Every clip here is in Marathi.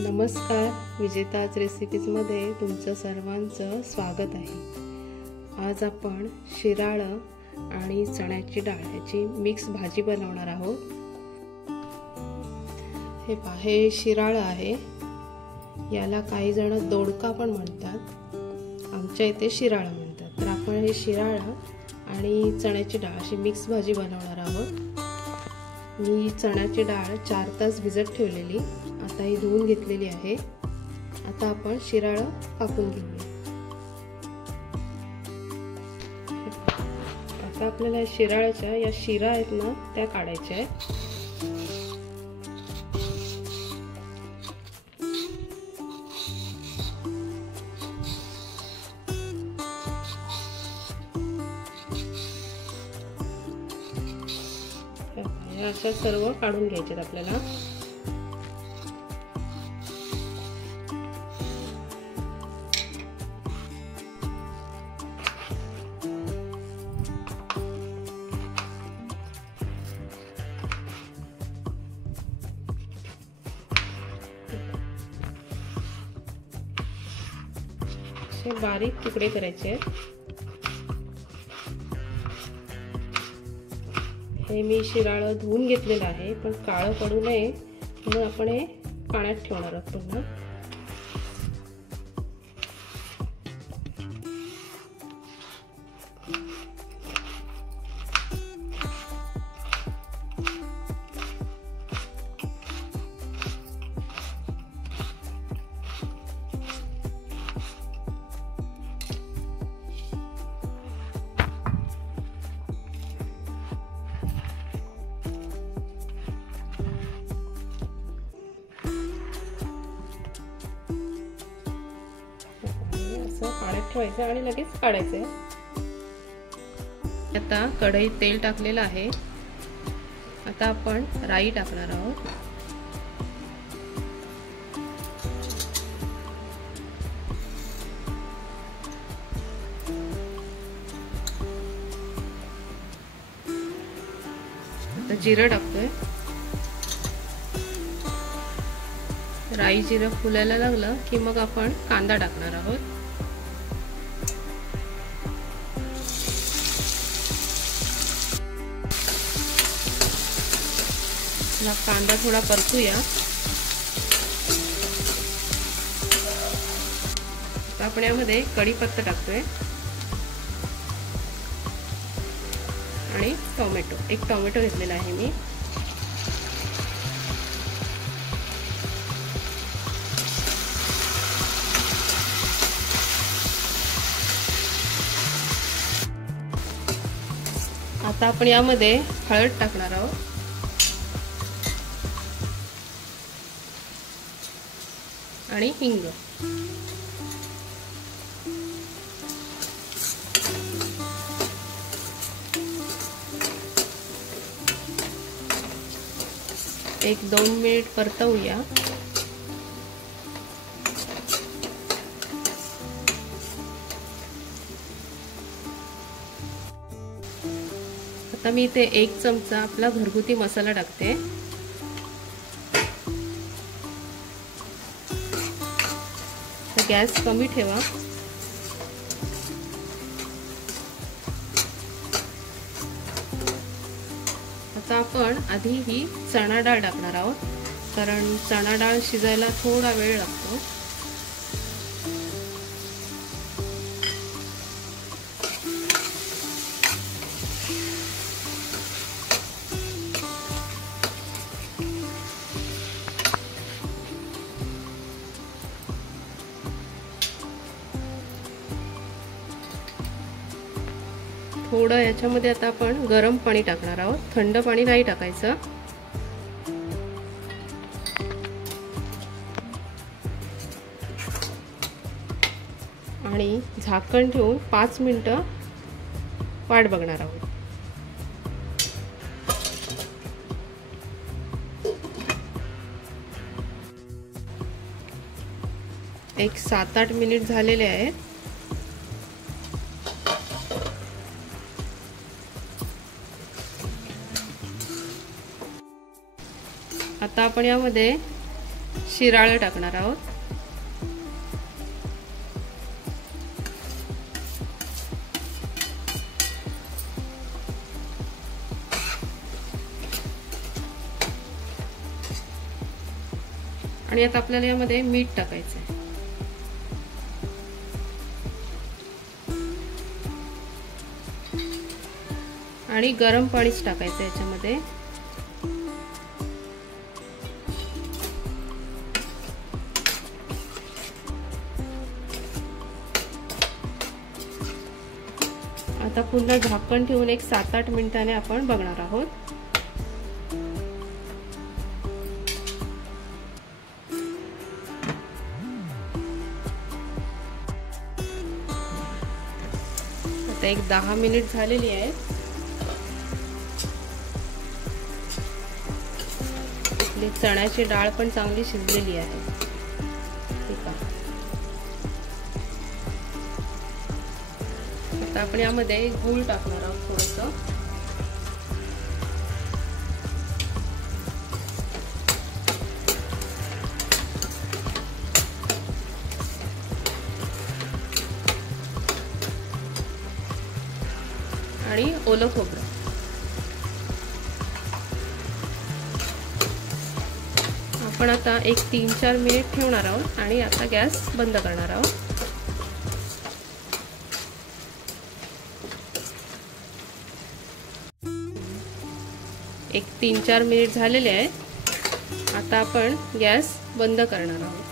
नमस्कार, विजेताज रेसिपीजमध्ये तुमचं सर्वांचं स्वागत आहे। आज आपण शिराळं आणि चण्याची डाळ याची मिक्स भाजी बनवणार आहोत। हे शिराळं आहे, याला काही जण दोडका पण म्हणतात, आमच्या इथे शिराळं म्हणतात। तर आपण हे शिराळं आणि चण्याची डाळ अशी मिक्स भाजी बनवणार आहोत। मी चण्याची डाळ 4 तास भिजत ठेवलेली, आता ही धुवून घेतलेली आहे। आता आपण शिराळं कापून घेऊया। आता आपल्याला शिराळ्याच्या या शिरा आहेत ना, त्या काढायच्या आहेत। अशा सर्व काढून घ्यायचे आपल्याला। असे बारीक तुकडे करायचे। हे मी शिराळं धुवून घेतलेलं आहे, पण काळं पडू नये म्हणून आपण हे पाण्यात ठेवणार आहोत पुन्हा। पाण्यात ठेवायचं आणि लगेच काढायचं। आता कढईत तेल टाकलेलं आहे। आता आपण राई टाकणार आहोत। आता जिरं टाकतोय। राई जिरं फुलायला लागलं की मग आपण कांदा टाकणार आहोत। कांदा थोडा परतूया। आता आपण यामध्ये कढीपत्ता टाकतोय आणि टोमॅटो, एक टोमॅटो घेतलेला आहे मी। आता आपण यामध्ये हळद टाकणार आहोत आणि हिंग। एक 2 मिनिट परतवूया। आता मी इथे 1 चमचा आपला घरगुती मसाला टाकते। गॅस कमी ठेवा। आता आपण आधी ही चणा डाळ टाकणार आहोत, कारण चणा डाळ शिजायला थोडा वेळ लागतो। थोडं याच्यामध्ये आता आपण गरम पाणी टाकणार आहोत, थंड पाणी नाही टाकायचं। आणि झाकण ठेवून 5 मिनिटं वाट बघणार आहोत। एक 7-8 मिनिट झालेले आहेत। आता आपण यामध्ये शिराळं टाकणार आहोत. आणि आता आपल्याला यामध्ये मीठ टाकायचं आहे. आणि गरम पाणीच टाकायचं याच्यामध्ये. आता पुन्हा झाकण ठेवून एक 7-8 मिनिटांनी आपण बघणार आहोत. आता एक 10 मिनिट झालेली आहे. आपली चण्याची डाळ पण चांगली शिजलेली आहे. ठीक आहे. आता आपण यामध्ये गूळ टाकणार आहोत थोडंसं. आणि ओलं खोबरं. आपण आता एक 3-4 मिनिट ठेवणार आहोत आणि आता गॅस बंद करणार आहोत. एक 3-4 मिनिट झालेले आहेत. आता आपण गॅस बंद करणार आहोत.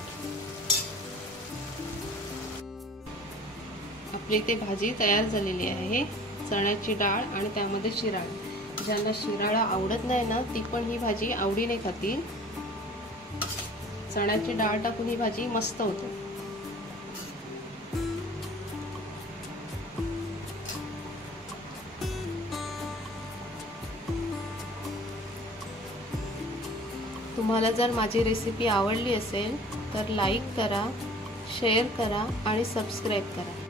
आपली इथे भाजी तयार झालेली आहे. चण्याची डाळ आणि त्यामध्ये शिराळा. ज्यांना शिराळा आवडत नाही ना, ती पण ही भाजी आवडीने खातील. चण्याची डाळ टाकून ही भाजी मस्त होते. तुम्हाला जर माझी रेसिपी आवडली असेल तर लाईक करा, शेअर करा आणि सबस्क्राईब करा.